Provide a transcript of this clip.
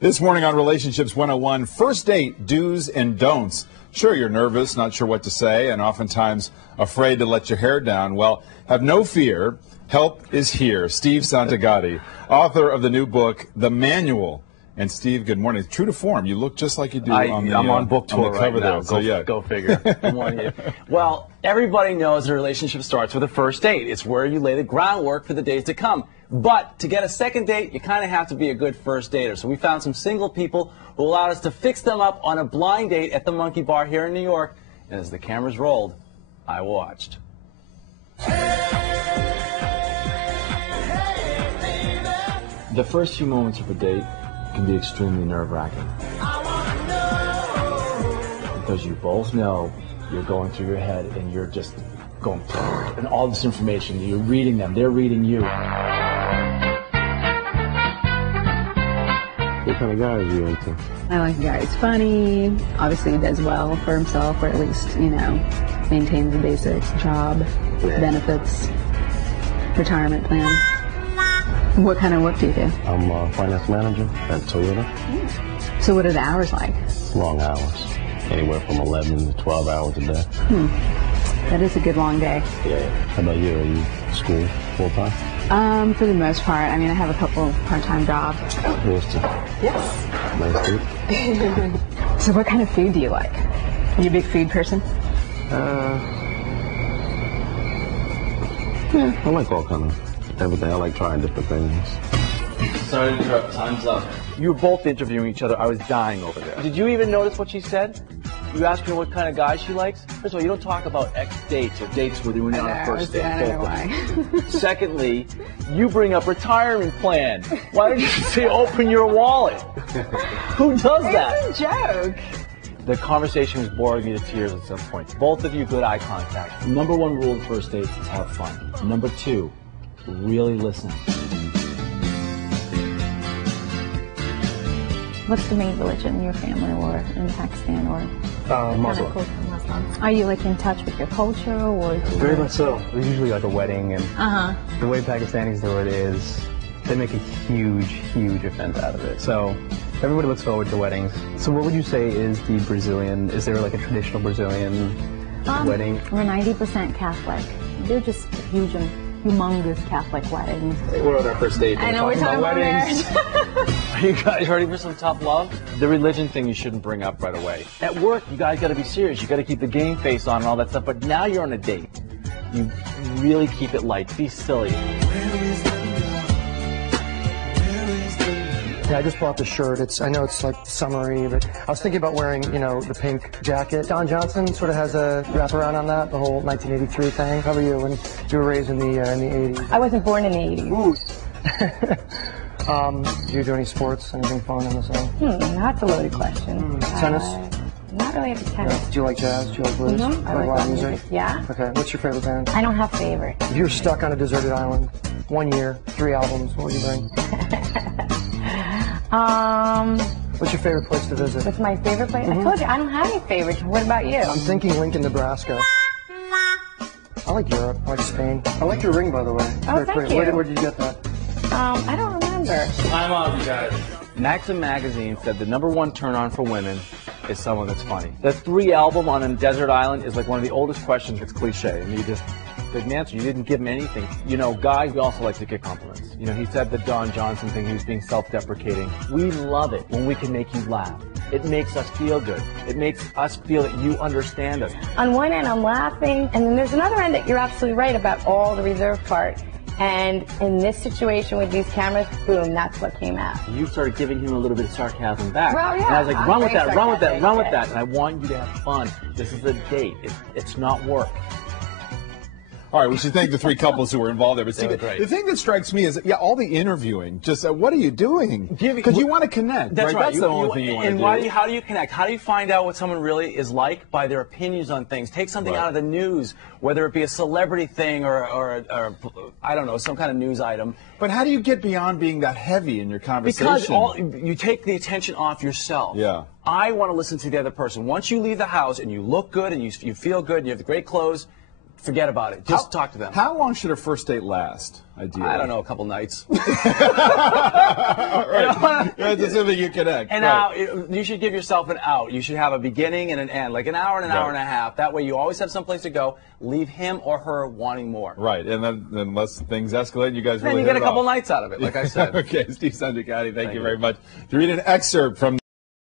This morning on Relationships 101, first date do's and don'ts. Sure, you're nervous, not sure what to say, and oftentimes afraid to let your hair down. Well, have no fear. Help is here. Steve Santagati, author of the new book, The Manual. And Steve, good morning. True to form, you look just like you do I'm on book tour right now. Go figure. Well, everybody knows a relationship starts with a first date. It's where you lay the groundwork for the days to come. But to get a second date, you kind of have to be a good first dater. So we found some single people who allowed us to fix them up on a blind date at the Monkey Bar here in New York. And as the cameras rolled, I watched. The first few moments of a date can be extremely nerve-wracking. Because you both know you're going through your head and you're just going through and all this information, you're reading them, they're reading you. What kind of guy are you into? I like a guy who's funny, obviously he does well for himself, or at least, you know, maintains the basics, job, benefits, retirement plan. What kind of work do you do? I'm a finance manager at Toyota. So what are the hours like? Long hours. Anywhere from 11 to 12 hours a day. That is a good long day. Yeah. How about you? Are you school full-time? For the most part. I mean, I have a couple part-time jobs. Kristen. Yes. Nice to meet you. So what kind of food do you like? Are you a big food person? Yeah, I like all kind of everything. I like trying different things. Sorry to interrupt. Time's up. You were both interviewing each other. I was dying over there. Did you even notice what she said? You asked her what kind of guy she likes. First of all, you don't talk about ex-dates or dates with you when you're on a first date. I don't know why. Secondly, you bring up retirement plan. Why don't you say open your wallet? Who does that? It's a joke. The conversation was boring me to tears at some point. Both of you, good eye contact. Number one rule of first dates is have fun. Number two, really listen. What's the main religion in your family or in Pakistan or Muslim. Muslim? Are you like in touch with your culture or? Very much so. There's usually like a wedding, and the way Pakistanis do it is they make a huge event out of it. So everybody looks forward to weddings. So what would you say is the Brazilian? Is there like a traditional Brazilian wedding? We're 90% Catholic. They're just humongous Catholic weddings. What about our first date? I know we're talking about marriage. Are you guys ready for some tough love? The religion thing you shouldn't bring up right away. At work, you guys got to be serious. You got to keep the game face on and all that stuff. But now you're on a date. You really keep it light. Be silly. Yeah, I just bought the shirt. I know it's like summery, but I was thinking about wearing, you know, the pink jacket. Don Johnson sort of has a wraparound on that, the whole 1983 thing. How about you when you were raised in the 80s? I wasn't born in the 80s. Do you do any sports? Anything fun in the summer? That's a loaded question. Tennis? Not really into tennis. Yeah. Do you like jazz? Do you like blues? I like live rock music. Yeah. Okay. What's your favorite band? I don't have favorite. If you were stuck on a deserted island, 1 year, 3 albums, what would you bring? What's your favorite place to visit? What's my favorite place? I told you, I don't have any favorites. What about you? I'm thinking Lincoln, Nebraska. I like Europe. I like Spain. I like your ring, by the way. Oh, thank you. Where did you get that? I don't remember. Time out, you guys. Maxim magazine said the #1 turn-on for women is someone that's funny. The 3 album on a desert island is like one of the oldest questions. It's cliche, and you just didn't answer. You didn't give him anything. You know, guys, we also like to get compliments. You know, he said the Don Johnson thing, he was being self-deprecating. We love it when we can make you laugh. It makes us feel good. It makes us feel that you understand us. On one end, I'm laughing, and then there's another end that you're absolutely right about all the reserve part. And in this situation with these cameras, boom, that's what came out. You started giving him a little bit of sarcasm back. Well, yeah. And I was like, run with that, run with that, run with sarcastic, that. And I want you to have fun. This is a date. It's not work. All right, we should thank the 3 couples who were involved there. But see, great. the thing that strikes me is, all the interviewing. Just what are you doing? Because you want to connect. That's right. That's the only thing you want to do. And how do you connect? How do you find out what someone really is like? By their opinions on things. Take something out of the news, whether it be a celebrity thing or I don't know, some kind of news item. But how do you get beyond being that heavy in your conversation? Because you take the attention off yourself. Yeah. I want to listen to the other person. Once you leave the house and you look good and you feel good and you have the great clothes, forget about it. Just talk to them. How long should a first date last, ideally? I don't know, a couple nights. Right. That's assuming you connect. And now you should give yourself an out. You should have a beginning and an end, like an hour and an hour and a half. That way you always have someplace to go. Leave him or her wanting more. Right, and then unless things escalate, you guys really then you get a couple nights out of it, like I said. Okay, Steve Santagati, thank you very much. To read an excerpt from